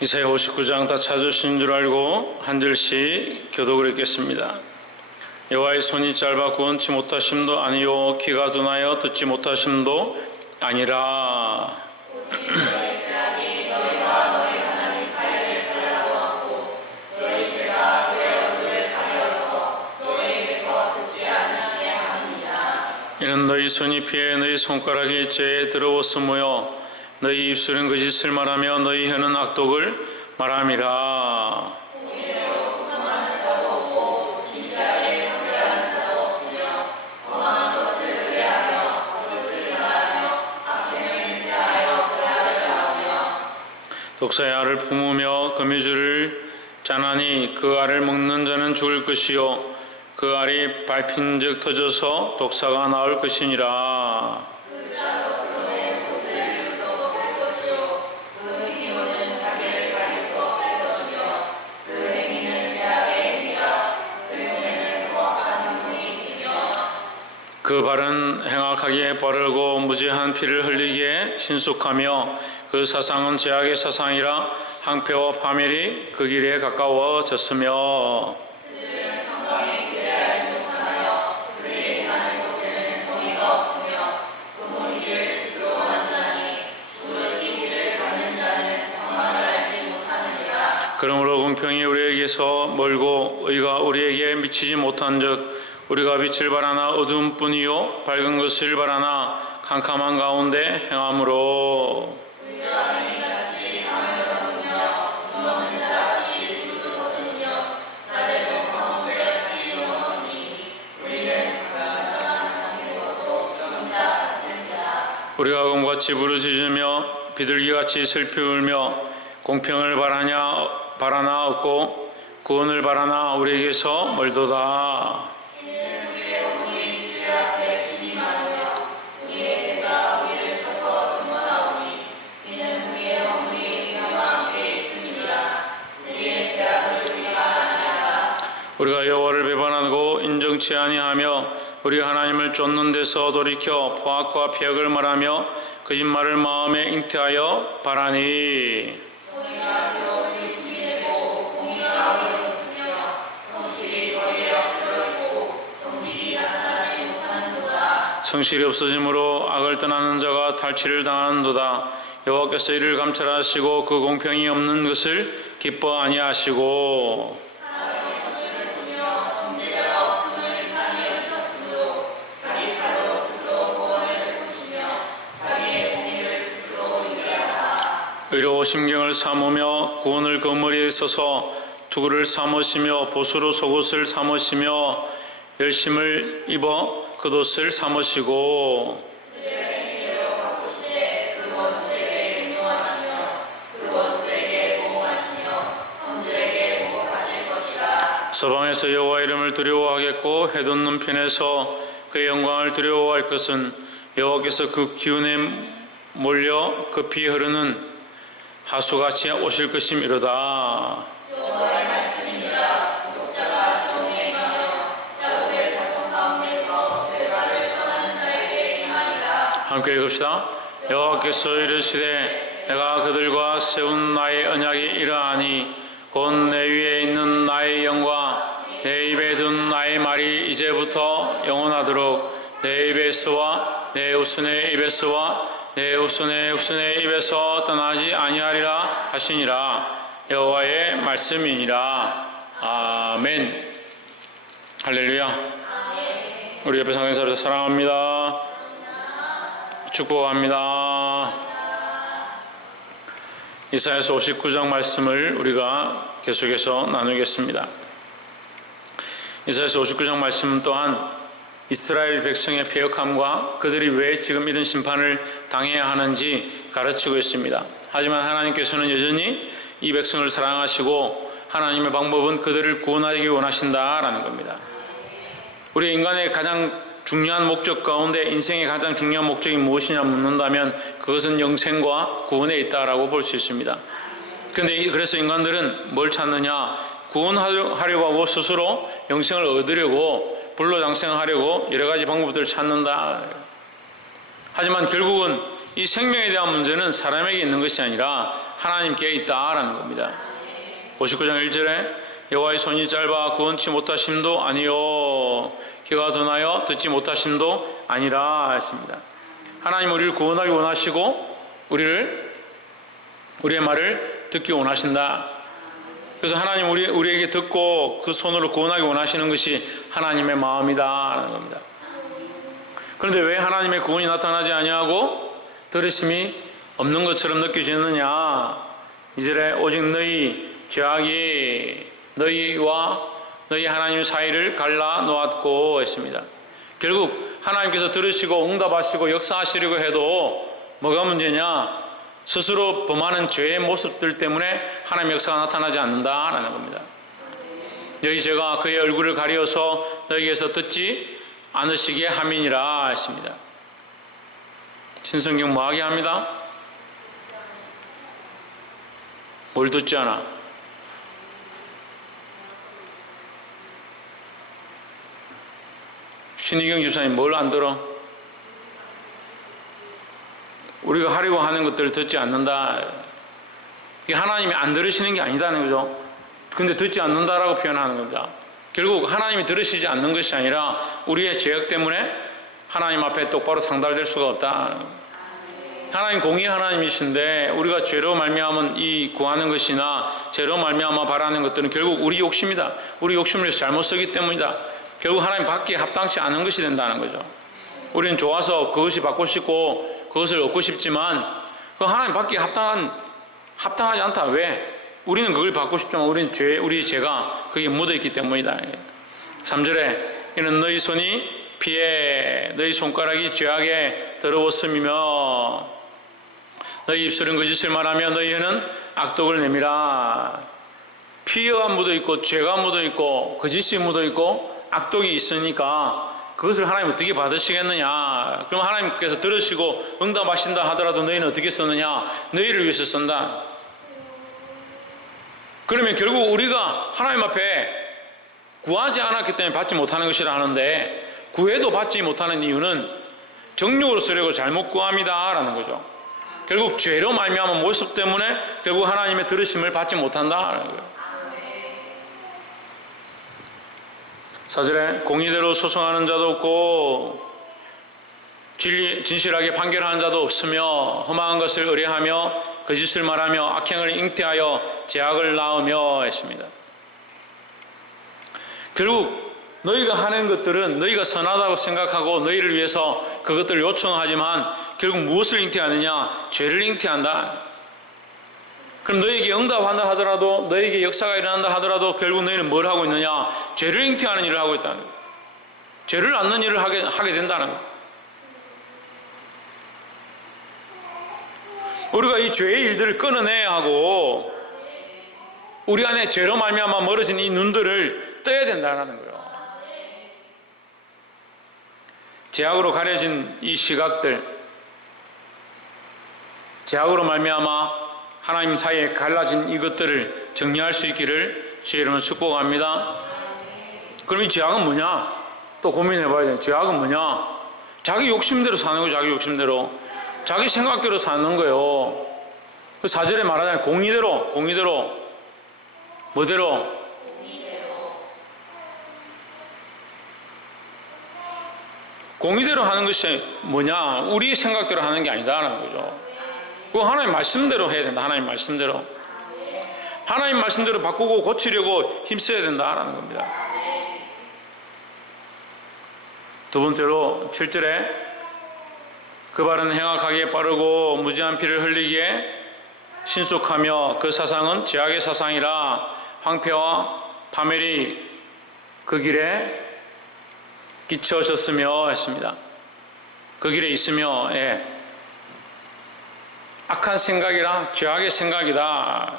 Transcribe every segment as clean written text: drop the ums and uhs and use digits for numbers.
이사야 59장 다 찾으신 줄 알고 한 절씩 교독을 읽겠습니다. 여호와의 손이 짧아 구원치 못하심도 아니요 귀가 둔하여 듣지 못하심도 아니라 이는 너희 손이 피해 너희 손가락이 죄에 들어왔으므요 너희 입술은 거짓을 말하며 너희 혀는 악독을 말함이라. 독사의 알을 품으며 거미줄을 짜나니 그 알을 먹는 자는 죽을 것이요 그 알이 밟힌즉 터져서 독사가 나올 것이니라. 그 발은 행악하기에 빠르고 무죄한 피를 흘리기에 신속하며 그 사상은 죄악의 사상이라 항폐와 파멸이 그 길에 가까워졌으며 그러므로 공평이 우리에게서 멀고 의가 우리에게 미치지 못한즉 우리가 빛을 바라나 어두움뿐이요 밝은 것을 바라나 캄캄한 가운데 행함으로 우리가 검같이 부르짖으며 비둘기같이 슬피 울며 공평을 바라나 없고 구원을 바라나 우리에게서 멀도다. 우리가 여호와를 배반하고 인정치 아니하며 우리 하나님을 쫓는 데서 돌이켜 포악과 피악을 말하며 거짓말을 마음에 잉태하여 바라니 성실이 없어짐으로 악을 떠나는 자가 탈취를 당하는도다. 여호와께서 이를 감찰하시고 그 공평이 없는 것을 기뻐 아니하시고 의로 심경을 삼으며 구원을 그물에 서서 투구를 삼으시며 보수로 속옷을 삼으시며 열심을 입어 겉옷을 삼으시고 서방에서 여호와 이름을 두려워하겠고 해돋는 편에서 그의 영광을 두려워할 것은 여호와께서 그 기운에 몰려 급히 흐르는 하수같이 오실 것임이로다. 여호와의 말씀입니다. 구속자가 시온에 임하며 야곱의 자손 가운데서 죄가를 떠나는 자에게 임하리라. 함께 읽읍시다. 여호와께서 이르시되 내가 그들과 세운 나의 언약이 이러하니 곧 내 위에 있는 나의 영과 내 입에 둔 나의 말이 이제부터 영원하도록 내 입에서와 내 후손의 입에서와 내 후손의 입에서 떠나지 아니하리라 하시니라. 여호와의 말씀이니라. 아멘. 할렐루야. 우리 옆에 상인사를 사랑합니다. 축복합니다. 이사야서 59장 말씀을 우리가 계속해서 나누겠습니다. 이사야서 59장 말씀 또한 이스라엘 백성의 패역함과 그들이 왜 지금 이런 심판을 당해야 하는지 가르치고 있습니다. 하지만 하나님께서는 여전히 이 백성을 사랑하시고 하나님의 방법은 그들을 구원하기 원하신다라는 겁니다. 우리 인간의 가장 중요한 목적 가운데 인생의 가장 중요한 목적이 무엇이냐 묻는다면 그것은 영생과 구원에 있다라고 볼 수 있습니다. 그래서 인간들은 뭘 찾느냐? 구원하려고 하고 스스로 영생을 얻으려고 불로장생하려고 여러 가지 방법들을 찾는다. 하지만 결국은 이 생명에 대한 문제는 사람에게 있는 것이 아니라 하나님께 있다라는 겁니다. 59장 1절에 여호와의 손이 짧아 구원치 못하심도 아니요 귀가 둔하여 듣지 못하심도 아니라 했습니다. 하나님 우리를 구원하기 원하시고 우리의 말을 듣기 원하신다. 그래서 하나님 우리에게 듣고 그 손으로 구원하기 원하시는 것이 하나님의 마음이다라는 겁니다. 그런데 왜 하나님의 구원이 나타나지 아니하고 들으심이 없는 것처럼 느껴지느냐? 2절에 오직 너희 죄악이 너희와 너희 하나님 사이를 갈라 놓았고 했습니다. 결국 하나님께서 들으시고 응답하시고 역사하시려고 해도 뭐가 문제냐? 스스로 범하는 죄의 모습들 때문에 하나님의 역사가 나타나지 않는다라는 겁니다. 너희 죄가 그의 얼굴을 가리어서 너희에게서 듣지 않으시게 함이니라 했습니다. 신성경 뭐하게 합니다? 뭘 듣지 않아? 신희경 집사님 뭘 안 들어? 우리가 하려고 하는 것들을 듣지 않는다. 이게 하나님이 안 들으시는 게 아니다는 거죠. 근데 듣지 않는다라고 표현하는 겁니다. 결국 하나님이 들으시지 않는 것이 아니라 우리의 죄악 때문에 하나님 앞에 똑바로 상달될 수가 없다. 하나님 공의 하나님이신데 우리가 죄로 말미암은 이 구하는 것이나 죄로 말미암아 바라는 것들은 결국 우리 욕심이다. 우리 욕심을 위해서 잘못 쓰기 때문이다. 결국 하나님 받기에 합당치 않은 것이 된다는 거죠. 우리는 좋아서 그것이 받고 싶고 그것을 얻고 싶지만 그 하나님 받기에 합당하지 않다. 왜? 우리는 그걸 받고 싶지만 우리의 죄가 거기에 묻어있기 때문이다. 3절에 이는 너희 손이 피해 너희 손가락이 죄악에 더러웠음이며 너희 입술은 거짓을 말하며 너희 혀는 악독을 내밀어. 피가 묻어있고 죄가 묻어있고 거짓이 묻어있고 악독이 있으니까 그것을 하나님 어떻게 받으시겠느냐? 그럼 하나님께서 들으시고 응답하신다 하더라도 너희는 어떻게 썼느냐? 너희를 위해서 쓴다. 그러면 결국 우리가 하나님 앞에 구하지 않았기 때문에 받지 못하는 것이라 하는데 구해도 받지 못하는 이유는 정욕으로 쓰려고 잘못 구합니다 라는 거죠. 결국 죄로 말미암은 모습 때문에 결국 하나님의 들으심을 받지 못한다라는 거예요. 4절에 공의대로 소송하는 자도 없고 진실하게 판결하는 자도 없으며 험한 것을 의뢰하며 거짓을 말하며 악행을 잉태하여 죄악을 낳으며 했습니다. 결국 너희가 하는 것들은 너희가 선하다고 생각하고 너희를 위해서 그것들을 요청하지만 결국 무엇을 잉태하느냐? 죄를 잉태한다. 그럼 너희에게 응답한다 하더라도 너희에게 역사가 일어난다 하더라도 결국 너희는 뭘 하고 있느냐? 죄를 잉태하는 일을 하고 있다는 거예요. 죄를 낳는 일을 하게 된다는 거예요. 우리가 이 죄의 일들을 끊어내야 하고 우리 안에 죄로 말미암아 멀어진 이 눈들을 떠야 된다는 거예요. 죄악으로 가려진 이 시각들, 죄악으로 말미암아 하나님 사이에 갈라진 이것들을 정리할 수 있기를 주의 이름으로 축복합니다. 그럼 이 죄악은 뭐냐? 또 고민해봐야 돼요. 죄악은 뭐냐? 자기 욕심대로 사는 거예요. 자기 욕심대로. 자기 생각대로 사는 거예요. 4절에 말하잖아요. 공의대로. 뭐대로? 공의대로 하는 것이 뭐냐? 우리 생각대로 하는 게 아니다라는 거죠. 그거 하나님 말씀대로 해야 된다. 하나님 말씀대로. 하나님 말씀대로 바꾸고 고치려고 힘써야 된다라는 겁니다. 두 번째로 7절에 그 발은 행악하기에 빠르고 무지한 피를 흘리기에 신속하며 그 사상은 죄악의 사상이라 황폐와 파멸이 그 길에 끼쳐졌으며 했습니다. 그 길에 있으며 악한 생각이라 죄악의 생각이다.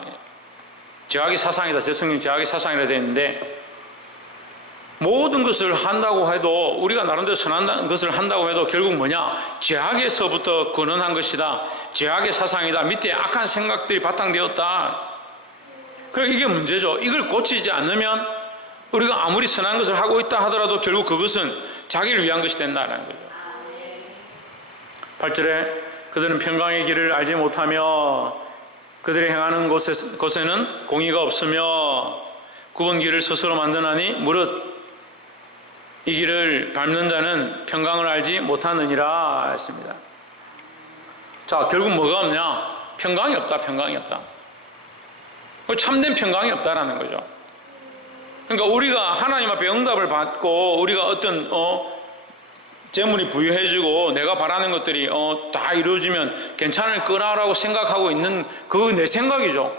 죄악의 사상이다. 재성님 죄악의 사상이라 되어 있는데 모든 것을 한다고 해도 우리가 나름대로 선한 것을 한다고 해도 결국 뭐냐? 죄악에서부터 근원한 것이다. 죄악의 사상이다. 밑에 악한 생각들이 바탕되었다. 그러니까 이게 문제죠. 이걸 고치지 않으면 우리가 아무리 선한 것을 하고 있다 하더라도 결국 그것은 자기를 위한 것이 된다는 거죠. 8절에 그들은 평강의 길을 알지 못하며 그들이 행하는 곳에는 공의가 없으며 굽은 길을 스스로 만드나니 무릇 이 길을 밟는 자는 평강을 알지 못하느니라 했습니다. 자, 결국 뭐가 없냐? 평강이 없다. 평강이 없다. 참된 평강이 없다라는 거죠. 그러니까 우리가 하나님 앞에 응답을 받고 우리가 어떤 재물이 부유해지고 내가 바라는 것들이 다 이루어지면 괜찮을 거라고 생각하고 있는 그거 내 생각이죠.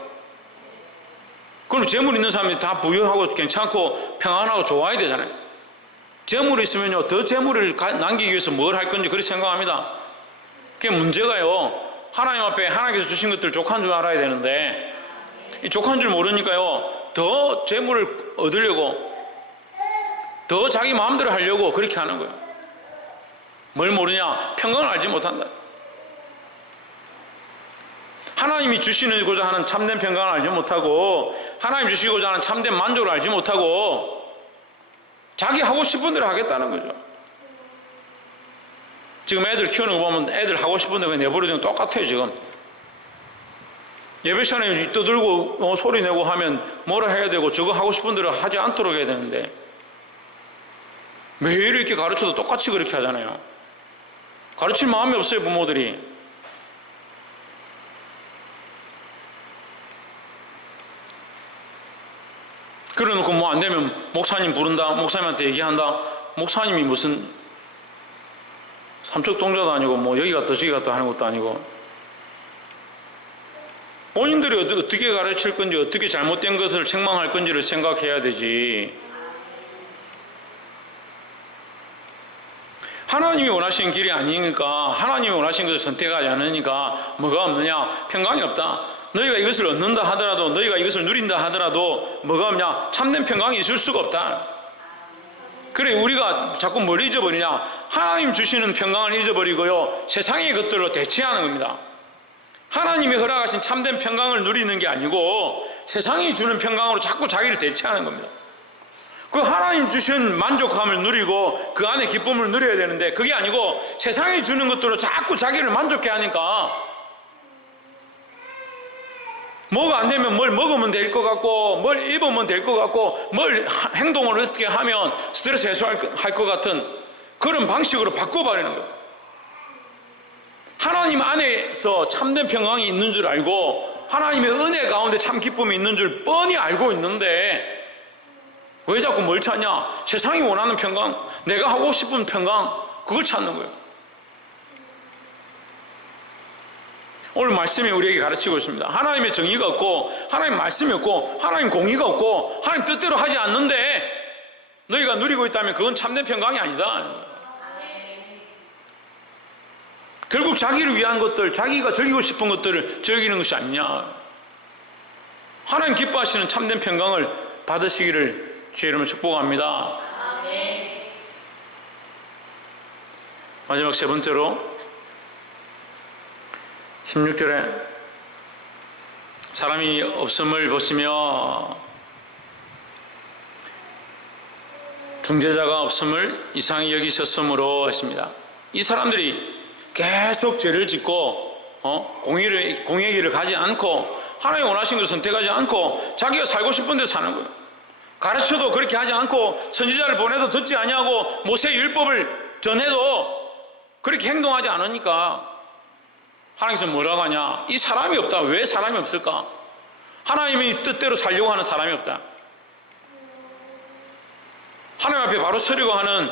그럼 재물 있는 사람이 다 부유하고 괜찮고 평안하고 좋아야 되잖아요. 재물이 있으면요, 더 재물을 남기기 위해서 뭘 할 건지 그렇게 생각합니다. 그게 문제가요, 하나님 앞에 하나님께서 주신 것들 족한 줄 알아야 되는데 이 족한 줄 모르니까요, 더 재물을 얻으려고 더 자기 마음대로 하려고 그렇게 하는 거예요. 뭘 모르냐? 평강을 알지 못한다. 하나님이 주시고자 하는 참된 평강을 알지 못하고 하나님 주시고자 하는 참된 만족을 알지 못하고 자기 하고 싶은 대로 하겠다는 거죠. 지금 애들 키우는 거 보면 애들 하고 싶은 대로 내버려두면 똑같아요. 지금 예배 시간에 떠들고 소리 내고 하면 뭐라 해야 되고 저거 하고 싶은 대로 하지 않도록 해야 되는데 매일 이렇게 가르쳐도 똑같이 그렇게 하잖아요. 가르칠 마음이 없어요. 부모들이. 그래놓고 뭐 안되면 목사님 부른다, 목사님한테 얘기한다. 목사님이 무슨 삼척동자도 아니고 뭐 여기 갔다 저기 갔다 하는 것도 아니고 본인들이 어떻게 가르칠 건지 어떻게 잘못된 것을 책망할 건지를 생각해야 되지. 하나님이 원하시는 길이 아니니까 하나님이 원하시는 것을 선택하지 않으니까 뭐가 없느냐? 평강이 없다. 너희가 이것을 얻는다 하더라도 너희가 이것을 누린다 하더라도 뭐가 없냐? 참된 평강이 있을 수가 없다. 그래 우리가 자꾸 뭘 잊어버리냐? 하나님 주시는 평강을 잊어버리고요 세상의 것들로 대체하는 겁니다. 하나님이 허락하신 참된 평강을 누리는 게 아니고 세상이 주는 평강으로 자꾸 자기를 대체하는 겁니다. 그 하나님 주신 만족감을 누리고 그 안에 기쁨을 누려야 되는데 그게 아니고 세상이 주는 것들로 자꾸 자기를 만족해 하니까 뭐가 안 되면 뭘 먹으면 될 것 같고 뭘 입으면 될 것 같고 뭘 행동을 어떻게 하면 스트레스 해소할 것 같은 그런 방식으로 바꿔버리는 거예요. 하나님 안에서 참된 평강이 있는 줄 알고 하나님의 은혜 가운데 참 기쁨이 있는 줄 뻔히 알고 있는데 왜 자꾸 뭘 찾냐? 세상이 원하는 평강, 내가 하고 싶은 평강, 그걸 찾는 거예요. 오늘 말씀이 우리에게 가르치고 있습니다. 하나님의 정의가 없고 하나님 말씀이 없고 하나님 공의가 없고 하나님 뜻대로 하지 않는데 너희가 누리고 있다면 그건 참된 평강이 아니다. 결국 자기를 위한 것들, 자기가 즐기고 싶은 것들을 즐기는 것이 아니냐. 하나님 기뻐하시는 참된 평강을 받으시기를 주의 이름으로 축복합니다. 마지막 세 번째로 16절에 사람이 없음을 보시며 중재자가 없음을 이상히 여기셨으므로 했습니다. 이 사람들이 계속 죄를 짓고 공의의 길을 가지 않고 하나님 원하신 것을 선택하지 않고 자기가 살고 싶은 데 사는 거예요. 가르쳐도 그렇게 하지 않고 선지자를 보내도 듣지 아니하고 모세의 율법을 전해도 그렇게 행동하지 않으니까 하나님께서 뭐라고 하냐? 이 사람이 없다. 왜 사람이 없을까? 하나님이 뜻대로 살려고 하는 사람이 없다. 하나님 앞에 바로 서려고 하는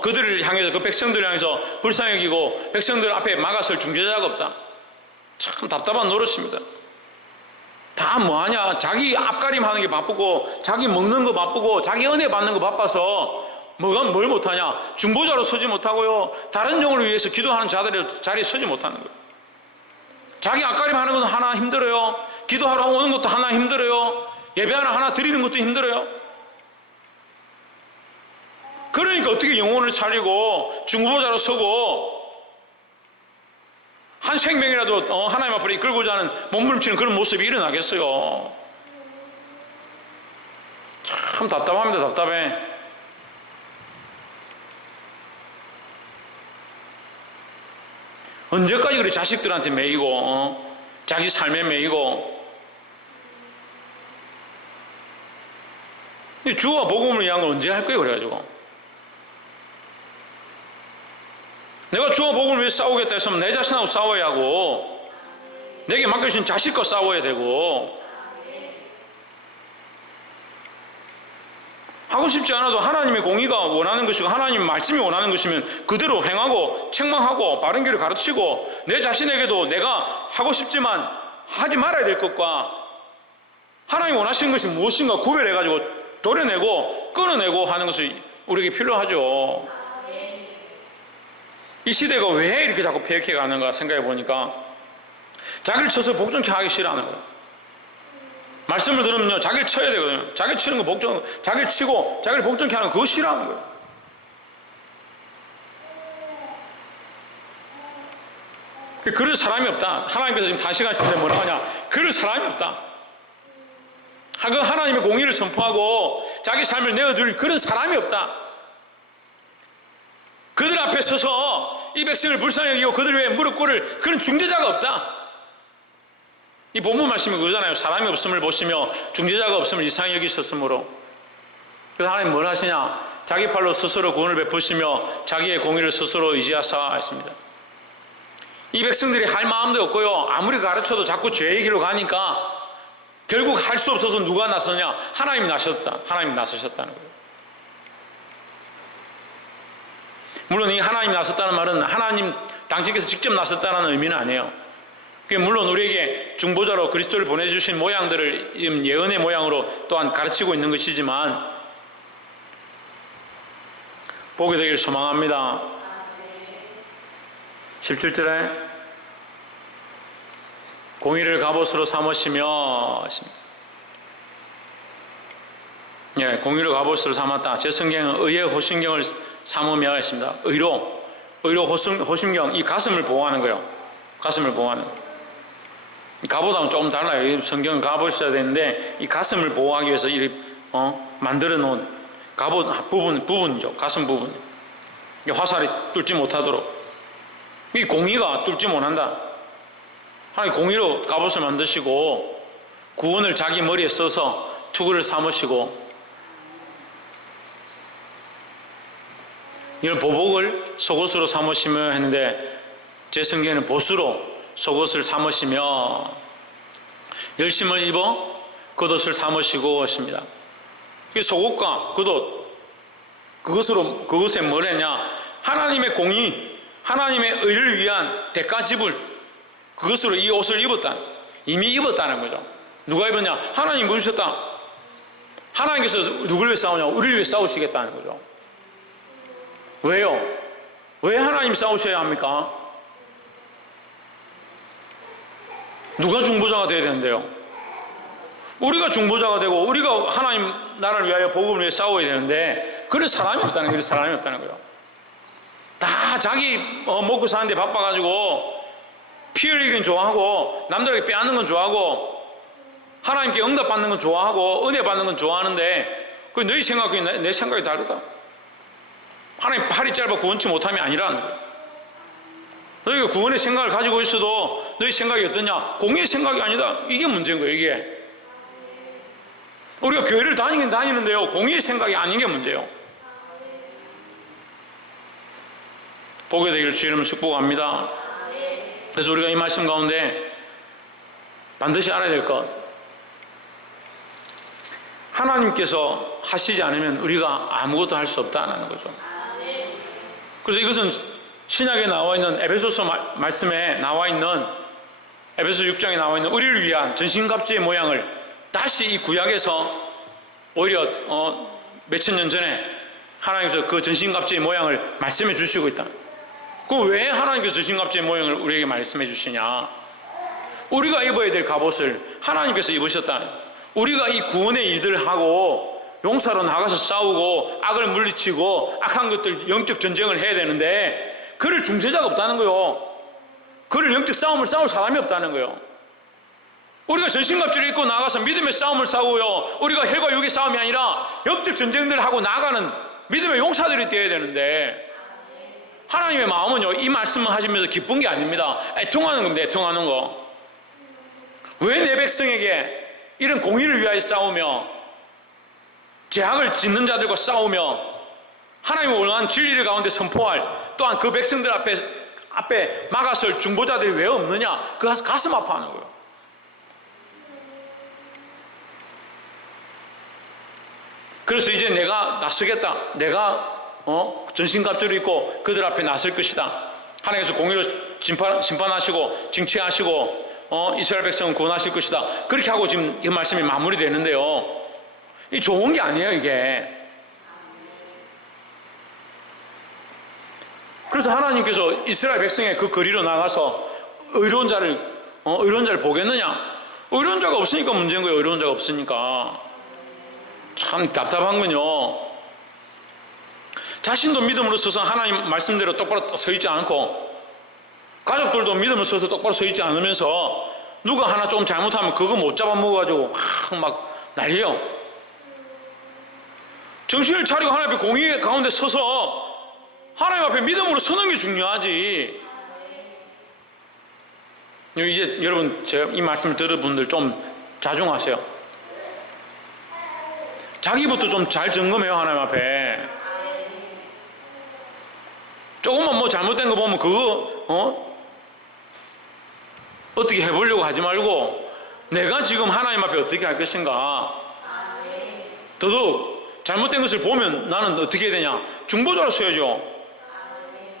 그들을 향해서 그 백성들을 향해서 불쌍히 여기고 백성들 앞에 막아설 중재자가 없다. 참 답답한 노릇입니다. 다 뭐하냐? 자기 앞가림하는 게 바쁘고 자기 먹는 거 바쁘고 자기 은혜 받는 거 바빠서 뭘 못하냐? 중보자로 서지 못하고요 다른 영을 위해서 기도하는 자들의 자리에 서지 못하는 거예요. 자기 앞가림하는 것도 하나 힘들어요. 기도하러 오는 것도 하나 힘들어요. 예배 하나 드리는 것도 힘들어요. 그러니까 어떻게 영혼을 차리고 중보자로 서고 한 생명이라도 하나님 앞으로 이끌고자 하는 몸부림치는 그런 모습이 일어나겠어요. 참 답답합니다. 답답해. 언제까지 그렇게 자식들한테 매이고 자기 삶에 매이고, 주와 복음을 위한 걸 언제 할 거예요? 그래가지고 내가 주와 복음을 위해 싸우겠다 했으면 내 자신하고 싸워야 하고, 내게 맡겨주신 자식과 싸워야 되고, 하고 싶지 않아도 하나님의 공의가 원하는 것이고 하나님의 말씀이 원하는 것이면 그대로 행하고 책망하고 바른 길을 가르치고, 내 자신에게도 내가 하고 싶지만 하지 말아야 될 것과 하나님이 원하시는 것이 무엇인가 구별해가지고 도려내고 끊어내고 하는 것이 우리에게 필요하죠. 이 시대가 왜 이렇게 자꾸 폐역해 가는가 생각해 보니까 자기를 쳐서 복종케 하기 싫어하는 거예요. 말씀을 들으면요, 자기를 쳐야 되거든요. 자기를 치는 거 복종, 자기를 치고 자기를 복종케 하는 거 그거 싫어하는 거예요. 그럴 사람이 없다. 하나님께서 지금 다시간 시대에 뭐라고 하냐, 그럴 사람이 없다. 하나님의 공의를 선포하고 자기 삶을 내어둘 그런 사람이 없다. 그들 앞에 서서 이 백성을 불쌍히 여기고 그들 위해 무릎 꿇을 그런 중재자가 없다. 이 본문 말씀이 그러잖아요. 사람이 없음을 보시며 중재자가 없음을 이상히 여기셨으므로. 그래서 하나님 뭘 하시냐, 자기 팔로 스스로 구원을 베푸시며 자기의 공의를 스스로 의지하사 했습니다. 이 백성들이 할 마음도 없고요, 아무리 가르쳐도 자꾸 죄의 길로 가니까 결국 할 수 없어서 누가 나서냐, 하나님이 나셨다. 하나님이 나서셨다는 거예요. 물론 이 하나님이 나섰다는 말은 하나님 당신께서 직접 나섰다는 의미는 아니에요. 물론 우리에게 중보자로 그리스도를 보내주신 모양들을 예언의 모양으로 또한 가르치고 있는 것이지만, 보게 되기를 소망합니다. 17절에 공의를 갑옷으로 삼으시며 했습니다. 예, 공의를 갑옷으로 삼았다. 제 성경은 의의 호심경을 삼으며 했습니다. 의로 호심경, 이 가슴을 보호하는 거예요. 가슴을 보호하는 거예요. 갑옷하고는 조금 달라요. 성경은 갑옷이어야 되는데 이 가슴을 보호하기 위해서 이렇게 만들어 놓은 갑옷 부분이죠. 가슴 부분. 화살이 뚫지 못하도록. 이 공의가 뚫지 못한다. 하나님 공의로 갑옷을 만드시고 구원을 자기 머리에 써서 투구를 삼으시고, 이런 보복을 속옷으로 삼으시며 했는데 제 성경에는 보수로 속옷을 삼으시며 열심을 입어 겉옷을 삼으시고 했습니다. 이 속옷과 겉옷, 그것에 뭐랬냐, 하나님의 공의, 하나님의 의를 위한 대가 지불, 그것으로 이 옷을 입었다. 이미 입었다는 거죠. 누가 입었냐? 하나님 입으셨다. 하나님께서 누구를 위해 싸우냐? 우리를 위해 싸우시겠다는 거죠. 왜요? 왜 하나님 싸우셔야 합니까? 누가 중보자가 돼야 되는데요? 우리가 중보자가 되고 우리가 하나님 나라를 위하여 복음을 위해 싸워야 되는데, 그럴 사람이 없다는 거예요. 사람이 없다는 거예요. 다 자기 먹고 사는데 바빠가지고 피 흘리기는 좋아하고 남들에게 빼앗는 건 좋아하고 하나님께 응답받는 건 좋아하고 은혜 받는 건 좋아하는데, 그 너희 생각이 내 생각이 다르다. 하나님 팔이 짧아 구원치 못함이 아니라는 거예요. 너희가 구원의 생각을 가지고 있어도 너희 생각이 어떠냐? 공의의 생각이 아니다. 이게 문제인 거예요. 이게 우리가 교회를 다니긴 다니는데요, 공의의 생각이 아닌 게 문제예요. 보게 되기를 주의 이름으로 축복합니다. 그래서 우리가 이 말씀 가운데 반드시 알아야 될 것, 하나님께서 하시지 않으면 우리가 아무것도 할 수 없다는 거죠. 그래서 이것은 신약에 나와 있는 에베소서 말씀에 나와 있는, 에베소 6장에 나와 있는 우리를 위한 전신갑주의 모양을 다시 이 구약에서 오히려 몇천 년 전에 하나님께서 그 전신갑주의 모양을 말씀해 주시고 있다. 그 왜 하나님께서 전신갑주의 모양을 우리에게 말씀해 주시냐? 우리가 입어야 될 갑옷을 하나님께서 입으셨다. 우리가 이 구원의 일들을 하고 용사로 나가서 싸우고 악을 물리치고 악한 것들 영적 전쟁을 해야 되는데, 그를 중재자가 없다는 거요. 그를 영적 싸움을 싸울 사람이 없다는 거요. 우리가 전신갑주를 입고 나가서 믿음의 싸움을 싸우고요, 우리가 혈과 육의 싸움이 아니라 영적 전쟁들을 하고 나가는 믿음의 용사들이 되어야 되는데, 하나님의 마음은요, 이 말씀을 하시면서 기쁜 게 아닙니다. 애통하는 겁니다. 애통하는 거. 왜 내 백성에게 이런 공의를 위하여 싸우며 죄악을 짓는 자들과 싸우며 하나님의 원하는 진리를 가운데 선포할, 또한 그 백성들 앞에 막아설 중보자들이 왜 없느냐? 그 가슴 아파하는 거예요. 그래서 이제 내가 나서겠다. 내가 전신갑주를 입고 그들 앞에 나설 것이다. 하나님께서 공의로 심판하시고 징치하시고 이스라엘 백성은 구원하실 것이다. 그렇게 하고 지금 이 말씀이 마무리되는데요, 이 좋은 게 아니에요, 이게. 그래서 하나님께서 이스라엘 백성의 그 거리로 나가서 의로운 자를 보겠느냐? 의로운 자가 없으니까 문제인 거예요. 의로운 자가 없으니까. 참 답답한군요. 자신도 믿음으로 서서 하나님 말씀대로 똑바로 서 있지 않고, 가족들도 믿음으로 서서 똑바로 서 있지 않으면서 누가 하나 좀 잘못하면 그거 못 잡아먹어가지고 막 난리요. 정신을 차리고 하나님 앞에 공의 가운데 서서 하나님 앞에 믿음으로 서는 게 중요하지. 이제 여러분, 제가 이 말씀을 들은 분들 좀 자중하세요. 자기부터 좀 잘 점검해요. 하나님 앞에 조금만 뭐 잘못된 거 보면 그거 어떻게 해보려고 하지 말고, 내가 지금 하나님 앞에 어떻게 할 것인가. 더더욱 잘못된 것을 보면 나는 어떻게 해야 되냐? 중보자로 서야죠.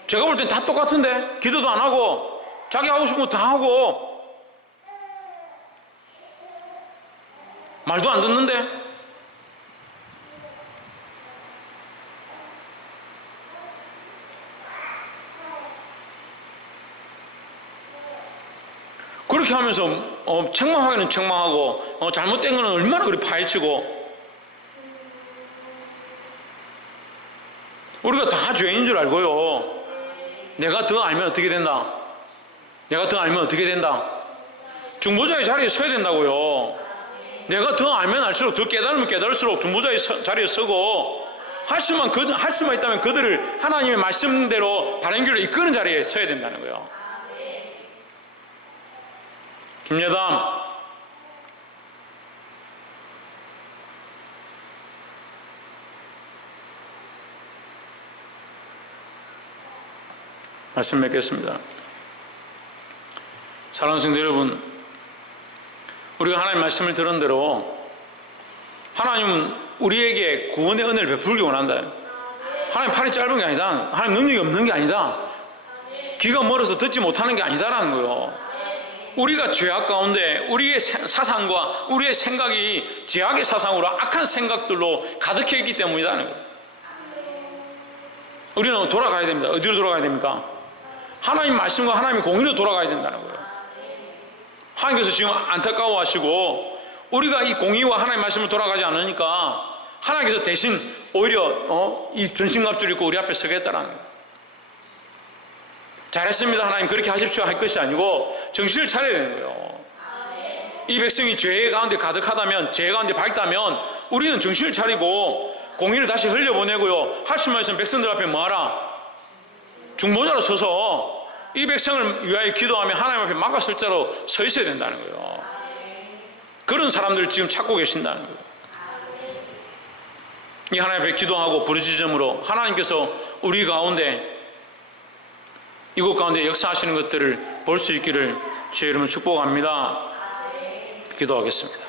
제가 볼 땐 다 똑같은데, 기도도 안 하고 자기 하고 싶은 거 다 하고 말도 안 듣는데. 그렇게 하면서 책망하기는 책망하고 잘못된 거는 얼마나 그리 파헤치고. 우리가 다 죄인인 줄 알고요. 내가 더 알면 어떻게 된다? 내가 더 알면 어떻게 된다? 중보자의 자리에 서야 된다고요. 내가 더 알면 알수록, 더 깨달으면 깨달을수록 중보자의 자리에 서고, 할 수만 있다면 그들을 하나님의 말씀대로 바른 길로 이끄는 자리에 서야 된다는 거예요. 김여담, 말씀 맺겠습니다. 사랑하는 성도 여러분, 우리가 하나님 말씀을 들은 대로 하나님은 우리에게 구원의 은혜를 베풀기 원한다. 하나님 팔이 짧은 게 아니다. 하나님 능력이 없는 게 아니다. 귀가 멀어서 듣지 못하는 게 아니다라는 거예요. 우리가 죄악 가운데 우리의 사상과 우리의 생각이 죄악의 사상으로 악한 생각들로 가득해 있기 때문이라는 거예요. 우리는 돌아가야 됩니다. 어디로 돌아가야 됩니까? 하나님 말씀과 하나님의 공의로 돌아가야 된다는 거예요. 하나님께서 지금 안타까워하시고, 우리가 이 공의와 하나님 말씀을 돌아가지 않으니까 하나님께서 대신 오히려 이 전신갑주를 입고 우리 앞에 서겠다라는 거예요. 잘했습니다 하나님, 그렇게 하십시오 할 것이 아니고 정신을 차려야 되는 거예요. 이 백성이 죄 가운데 가득하다면, 죄 가운데 밝다면 우리는 정신을 차리고 공의를 다시 흘려보내고요, 할 수만 있으면 백성들 앞에 뭐하라? 중보자로 서서 이 백성을 위하여 기도하며 하나님 앞에 막아설 자로 서 있어야 된다는 거예요. 그런 사람들을 지금 찾고 계신다는 거예요. 이 하나님 앞에 기도하고 부르짖음으로 하나님께서 우리 가운데, 이곳 가운데 역사하시는 것들을 볼 수 있기를 주의 이름으로 축복합니다. 기도하겠습니다.